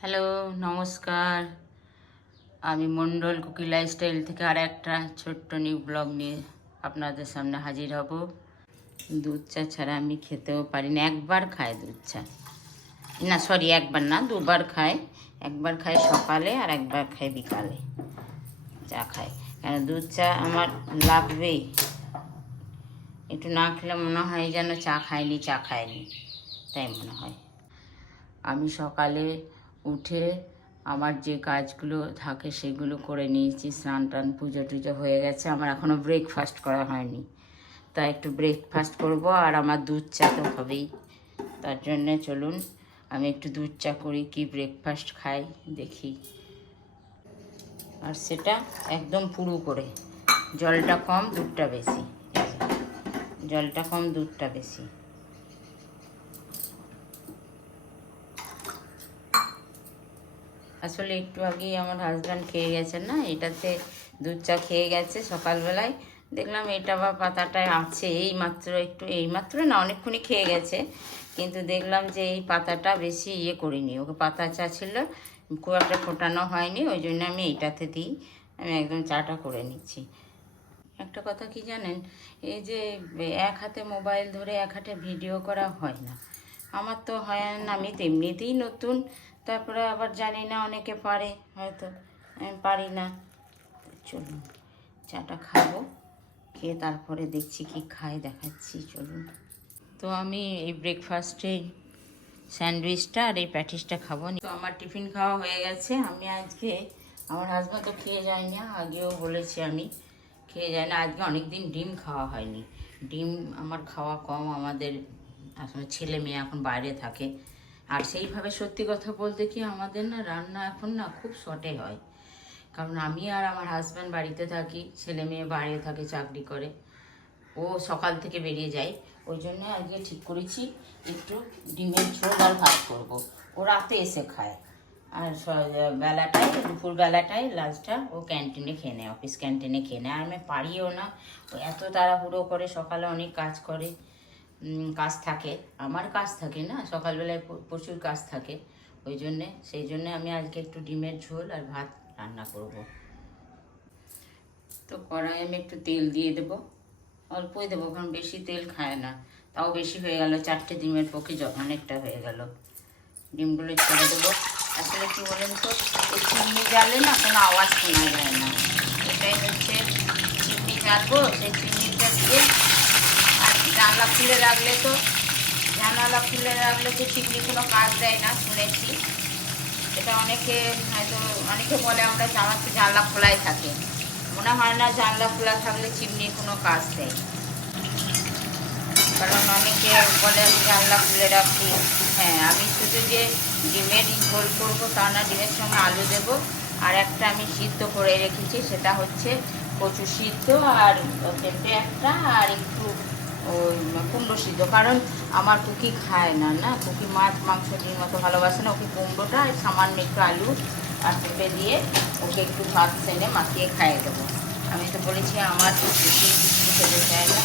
Hello, নমস্কার। আমি Mondal cookie lifestyle থেকে আর একটা ছোট্ট নিউ ব্লগ নিয়ে আপনাদের সামনে হাজির হব। দুধ চা ছাড়া আমি খেতেও পারি না একবার খাই দুধ চা। না সরি একবার না, দুবার খাই একবার খাই সকালে আর একবার খাই বিকালে। চা খাই কেন দুধ চা আমার লাগবেই। একটু না খেলে মনে হয় যেন চা খাইনি চা খাইনি। তাই মনে হয়। আমি সকালে উঠে আমার যে কাজগুলো থাকে সেগুলো করে নিয়েছি, স্নান টান, পুজো টুজো হয়ে গেছে। আমার এখনও ব্রেকফাস্ট করা হয়নি। তাই একটু ব্রেকফাস্ট করব আর আমার দুধ চা তো হবেই। তার জন্যে চলুন, আমি একটু দুধ চা করি, কি ব্রেকফাস্ট খাই দেখি। আর সেটা একদম পুরু করে। জলটা কম, দুধটা বেশি। জলটা কম, দুধটা বেশি। আসলে একটু আগেই আমার হাজব্যান্ড খেয়ে গেছেন না, এটাতে দুধ চা খেয়ে গেছে সকালবেলায়। দেখলাম এটা বা পাতাটায় আছে, এই মাত্র একটু, এই মাত্র না, অনেকক্ষণই খেয়ে গেছে। কিন্তু দেখলাম যে এই পাতাটা বেশি ইয়ে করিনি, ওকে পাতা চা ছিল, খুব একটা ফোটানো হয়নি, ওই জন্য আমি এইটাতে দিই, আমি একদম চাটা করে নিচ্ছি। একটা কথা কি জানেন, এই যে এক হাতে মোবাইল ধরে এক হাতে ভিডিও করা হয় না, আমার তো হয় না, আমি তো এমনিতেই নতুন তারপরে আবার জানি না, অনেকে পারে, হয়তো আমি পারি না। চলুন, চাটা খাব, খেয়ে তারপরে দেখছি কি খাই, দেখাচ্ছি, চলুন। তো আমি এই ব্রেকফাস্টে স্যান্ডউইচটা আর এই প্যাটিসটা খাব। তো আমার টিফিন খাওয়া হয়ে গেছে। আমি আজকে, আমার হাজব্যান্ড তো খেয়ে যায় না, আগেও বলেছি আমি, খেয়ে যায় না। আজকে অনেক দিন ডিম খাওয়া হয়নি। ডিম আমার খাওয়া কম, আমাদের আসলে ছেলে মেয়ে এখন বাইরে থাকে। আর সেইভাবে সত্যি কথা বলতে কি আমাদের না রান্না এখন না খুব শর্টে হয়। কারণ আমি আর আমার হাজব্যান্ড বাড়িতে থাকি, ছেলে মেয়ে বাইরে থাকে, চাকরি করে। ও সকাল থেকে বেরিয়ে যায়। ওই জন্য আজকে ঠিক করেছি, একটু ডিমের ঝোল আর ভাত করব। ও রাতে এসে খায়। আর বেলাটায়, দুপুর বেলাটায় লাঞ্চটা ও ক্যান্টিনে খেয়ে নেয় অফিস ক্যান্টিনে খেয়ে নেয়। আর আমি পারিও না। ও এত তাড়াহুড়ো করে সকালে অনেক কাজ করে। কাজ থাকে। আমার কাজ থাকে না, সকালবেলায় প্রচুর কাজ থাকে। ওই জন্যে, সেই জন্যে আমি আজকে একটু ডিমের ঝোল আর ভাত রান্না করব। তো কড়াই আমি একটু তেল দিয়ে দেব। অল্পই দেবো, কারণ বেশি তেল খায় না। তাও বেশি হয়ে গেল, চারটে ডিমের পক্ষে অনেকটা হয়ে গেল। ডিমগুলো ছেড়ে দেবো। আসলে কি বলেন তো, এই চিমনি জালে না কোনো আওয়াজ শোনা যায় না। এটাই হচ্ছে চিমনি জালবো সেই চিমনিটা দিয়ে জানলা খুলে রাখলে তো, জানালা খুলে রাখলে তো চিমনি কোনো কাজ দেয় না, শুনেছি। এটা অনেকে হয়তো, অনেকে বলে আমরা আমার তো জানলা খোলাই থাকে। মনে হয় না জানলা খোলা থাকলে চিমনি কোনো কাজ দেয়। কারণ অনেকে বলে আমি জানলা খুলে রাখি হ্যাঁ আমি শুধু যে ডিমের ঝোল করব তা না, ডিমের সঙ্গে আলু দেবো। আর একটা আমি সিদ্ধ করে রেখেছি, সেটা হচ্ছে কচু সিদ্ধ আর পেঁপে একটা আর একটু কুমড়ো সিদ্ধ, কারণ আমার কুকি খায় না না? কুকি মাছ, মাংস ডিম মতো ভালোবাসে না, ওকে কুমড়োটা সামান্য একটু আলু আর পেঁপে দিয়ে ওকে একটু ভাত সেনে মাখিয়ে খাইয়ে দেবো। আমি তো বলেছি আমার কুকি কিছু খেতে চায় না,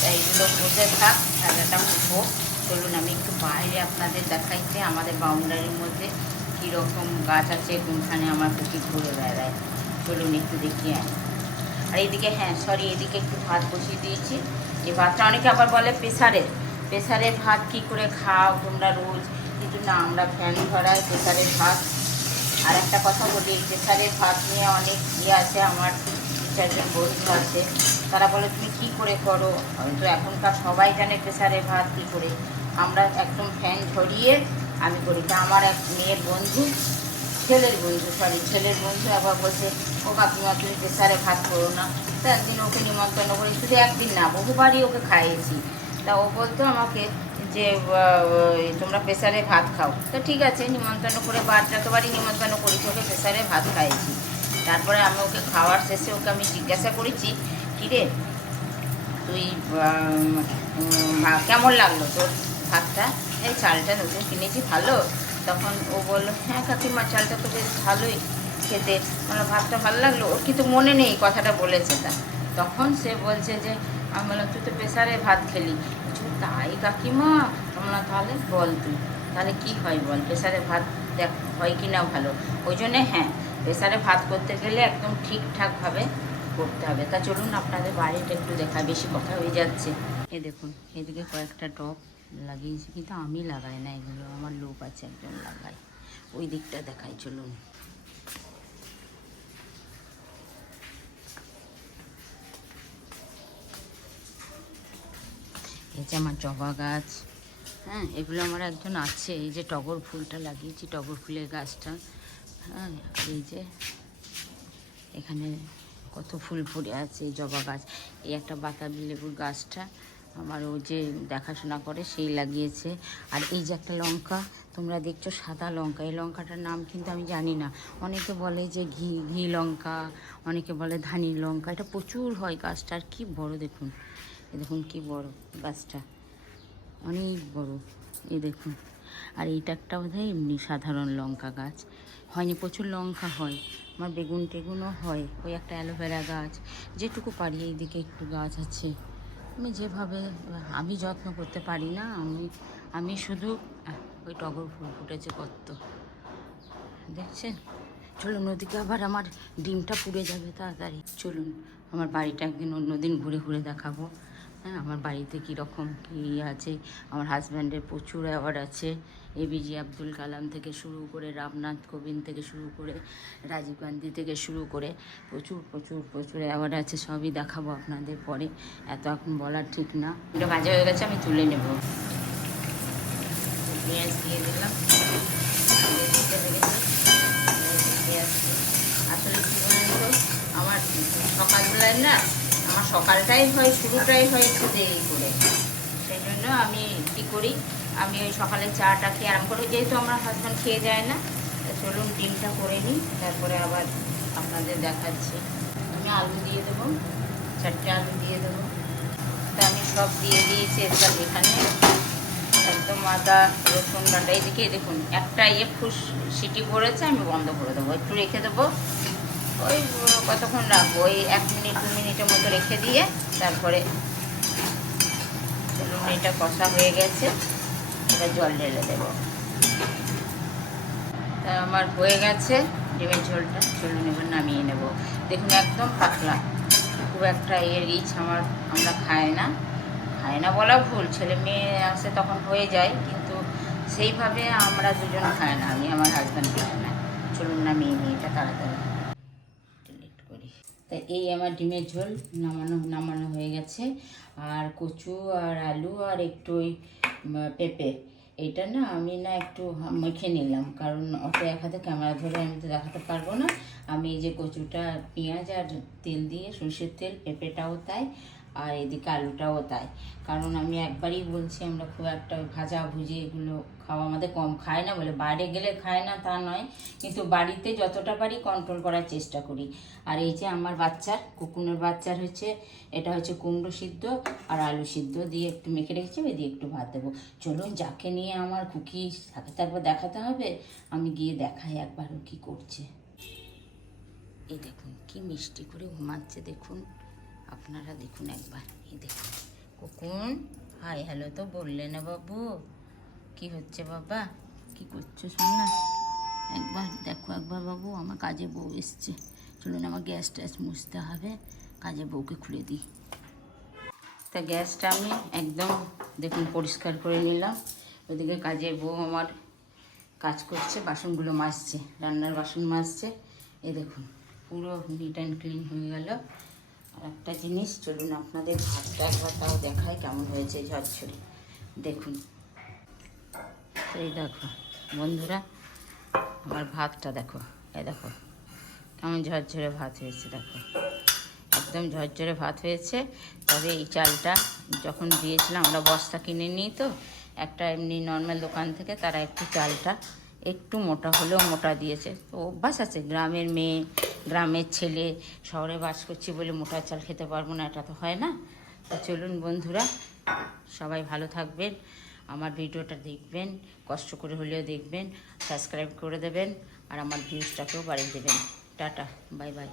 তাই এগুলো বসে থাক ভাজাটা হোক চলুন, আমি একটু বাইরে আপনাদের দেখাইতে, আমাদের বাউন্ডারির মধ্যে কীরকম গাছ আছে, কোনখানে আমার কুকি ঘুরে বেড়ায়। চলুন, একটু দেখিয়ে আর এদিকে হ্যাঁ সরি এদিকে একটু ভাত বসিয়ে দিয়েছি। এই ভাতটা অনেকে আবার বলে প্রেসারে। প্রেসারে ভাত কি করে খাও? তোমরা রোজ কিন্তু না আমরা ফ্যান ধরায় প্রেসারের ভাত। আর একটা কথা বলি প্রেসারের ভাত নিয়ে অনেক ইয়ে আছে, আমার চারজন বন্ধু আছে। তারা বলে, তুমি কি করে করো? তো এখনকার সবাই জানে প্রেসারের ভাত কী করে। আমরা একদম ফ্যান ধরিয়ে আমি করি তা আমার এক মেয়ের বন্ধু ছেলের বন্ধু সরি ছেলের বন্ধু আবার বলছে, ও কাকিমা তুমি প্রেসারে ভাত করো না। তা একদিন ওকে নিমন্ত্রণ করি শুধু একদিন না, বহুবারই ওকে খাইয়েছি। তা ও বলতো আমাকে যে তোমরা প্রেসারে ভাত খাও। তো ঠিক আছে, নিমন্ত্রণ করে বার, যতবারই নিমন্ত্রণ করেছি, ওকে প্রেসারে ভাত খাইয়েছি। তারপরে আমি ওকে খাওয়ার শেষে ওকে আমি জিজ্ঞাসা করেছি কিরে তুই কেমন লাগল তোর ভাতটা? এই চালটা নতুন কিনেছি, ভালো? তখন ও বলল হ্যাঁ কাকিমা, চালটা তো বেশ ভালোই খেতে। মানে ভাতটা ভালো লাগল। ওর কিন্তু মনে নেই কথাটা বলেছে তা। তখন সে বলছে যে, আমি বললাম, তুই তো প্রেসারে ভাত খেলি। তাই কাকিমা? আমরা তাহলে বল তুই। তাহলে কি হয় বল? প্রেসারে ভাত দেখ, হয় কি না ভালো? ওই জন্যে হ্যাঁ প্রেসারে ভাত করতে গেলে একদম ঠিকঠাকভাবে করতে হবে। তা চলুন আপনাদের বাড়িটা একটু দেখা বেশি কথা হয়ে যাচ্ছে। এ দেখুন, এদিকে কয়েকটা টপ লাগিয়েছি কিন্তু আমি লাগাই না এগুলো আমার লোক আছে একজন লাগাই ওই দিকটা দেখাই, চলুন। এই যে আমার জবা গাছ হ্যাঁ এগুলো আমার একজন আছে, এই যে টগর ফুলটা লাগিয়েছি, টগর ফুলের গাছটা হ্যাঁ এই যে এখানে কত ফুল ফুটে আছে, এই জবা গাছ, এই একটা বাতাবি লেবুর গাছটা আমার ও যে দেখাশোনা করে সেই লাগিয়েছে। আর এই যে একটা লঙ্কা, তোমরা দেখছ সাদা লঙ্কা, এই লঙ্কাটার নাম কিন্তু আমি জানি না। অনেকে বলে যে ঘি ঘি লঙ্কা, অনেকে বলে ধানির লঙ্কা, এটা প্রচুর হয় গাছটা, আর কি বড় দেখুন। এ দেখুন কি বড় গাছটা, অনেক বড়, এ দেখুন। আর এইটা একটা বোধহয় এমনি সাধারণ লঙ্কা গাছ। হয়নি, প্রচুর লঙ্কা হয়, আমার বেগুন টেগুনও হয়, ওই একটা অ্যালোভেরা গাছ, যেটুকু পারি এইদিকে একটু গাছ আছে। আমি যেভাবে, আমি যত্ন করতে পারি না, আমি আমি শুধু ওই টগর ফুল ফুটেছে কত। দেখছেন? চলুন ওদিকে আবার আমার ডিমটা পুড়ে যাবে তাড়াতাড়ি। চলুন, আমার বাড়িটা একদিন অন্যদিন ঘুরে ঘুরে দেখাবো। হ্যাঁ আমার বাড়িতে কীরকম কী আছে? আমার হাজব্যান্ডের প্রচুর অ্যাওয়ার্ড আছে। এ এবিজি আব্দুল কালাম থেকে শুরু করে, রামনাথ কোবিন্দ থেকে শুরু করে, রাজীব গান্ধী থেকে শুরু করে, প্রচুর প্রচুর প্রচুর অ্যাওয়ার্ড আছে। সবই দেখাবো আপনাদের পরে। এত এখন বলার ঠিক না। এটা বাজে হয়ে গেছে, আমি তুলে নেব। পেঁয়াজ দিয়ে দিলাম। আসলে আমার সকালবেলায় না সকালটাই হয়, শুরুটাই হয় একটু দেরি করে। সেই জন্য আমি কী করি, আমি ওই সকালে চাটা খেয়ে আরাম করে, যেহেতু আমার হাজব্যান্ড খেয়ে যায় না চলুন ডিমটা করে নিই, তারপরে আবার আপনাদের দেখাচ্ছি। আমি আলু দিয়ে দেবো, চারটে আলু দিয়ে দেবো। তা আমি সব দিয়ে দিয়েছি, এবার এখানে একদম আদা, রসুন বাটা এদিকে দেখুন, একটা ইয়ে ফুস সিটি পড়েছে, আমি বন্ধ করে দেবো। একটু রেখে দেবো ওই কতক্ষণ রাখব? ওই এক মিনিট, দু মিনিটের মতো রেখে দিয়ে তারপরে চলুন এটা কষা হয়ে গেছে। এবার জল ঢেলে দেবো। তা আমার হয়ে গেছে। ডিমের ঝোলটা চলুন, এবার নামিয়ে নেব। দেখুন, একদম পাতলা। খুব একটা এর রিচ আমার, আমরা খাই না। খাই না বলা ভুল। ছেলে মেয়ে আসে তখন হয়ে যায়, কিন্তু সেইভাবে আমরা দুজন খাই না। আমি, আমার হাজব্যান্ড খাই না। চলুন, নামিয়ে নিই। এটা তাড়াতাড়ি। তা এই আমার ডিমের ঝোল নামানো নামানো হয়ে গেছে। আর কচু আর আলু আর একটু ওই পেঁপে। এটা না আমি না একটু মেখে নিলাম। কারণ অত এক হাতে ক্যামেরা ধরে আমি তো দেখাতে পারব না। আমি এই যে কচুটা, পেঁয়াজ আর তেল দিয়ে সরষের তেল, পেঁপেটাও তাই। আর এদিকে আলুটাও তাই। কারণ আমি একবারই বলছি, আমরা খুব একটা ভাজা ভুজি এগুলো খাওয়া আমাদের কম খায় না বলে। বাইরে গেলে খায় না তা নয়, কিন্তু বাড়িতে যতটা পারি কন্ট্রোল করার চেষ্টা করি। আর এই যে আমার বাচ্চার, কুকুনের বাচ্চার হচ্ছে, এটা হচ্ছে কুমড়ো সিদ্ধ আর আলু সিদ্ধ। দিয়ে একটু মেখে রেখেছি ওই দিয়ে একটু ভাত দেবো। চলুন, যাকে নিয়ে আমার কুকি তাকে তো একবার দেখাতে হবে। আমি গিয়ে দেখাই একবার কী করছে। এই দেখুন, কি মিষ্টি করে ঘুমাচ্ছে, দেখুন। আপনারা দেখুন একবার, এই দেখুন। কুকুন হাই, হ্যালো তো বললে না বাবু। কি হচ্ছে বাবা? কি করছ শোনা একবার দেখো একবার বাবু, আমার কাজে বউ এসছে। চলুন আমার গ্যাস ট্যাস মুছতে হবে, কাজে বউকে খুলে দিই। তা গ্যাসটা আমি একদম দেখুন পরিষ্কার করে নিলাম। ওদিকে কাজের বউ আমার কাজ করছে, বাসনগুলো মাজছে, রান্নার বাসন মাজছে। এ দেখুন, পুরো নিট অ্যান্ড ক্লিন হয়ে গেল। আর একটা জিনিস, চলুন আপনাদের ভাতটা একবার তাও দেখায় কেমন হয়েছে ঝরঝরে। দেখুন। এই দেখো, বন্ধুরা, আমার ভাতটা দেখো, এই দেখো, কেমন ঝরঝরে ভাত হয়েছে, দেখো। একদম ঝরঝরে ভাত হয়েছে, তবে এই চালটা যখন দিয়েছিলাম, আমরা বস্তা কিনে নিই তো, একটা এমনি নর্মাল দোকান থেকে তারা একটু চালটা একটু মোটা হলেও মোটা দিয়েছে। তো অভ্যাস আছে, গ্রামের মেয়ে গ্রামের ছেলে শহরে বাস করছি বলে মোটা চাল খেতে পারব না, এটা তো হয় না। তো চলুন বন্ধুরা, সবাই ভালো থাকবেন, আমার ভিডিওটা দেখবেন, কষ্ট করে হলেও দেখবেন, সাবস্ক্রাইব করে দেবেন, আর আমার ভিউজটাকেও বাড়িয়ে দেবেন। Tata, bye bye.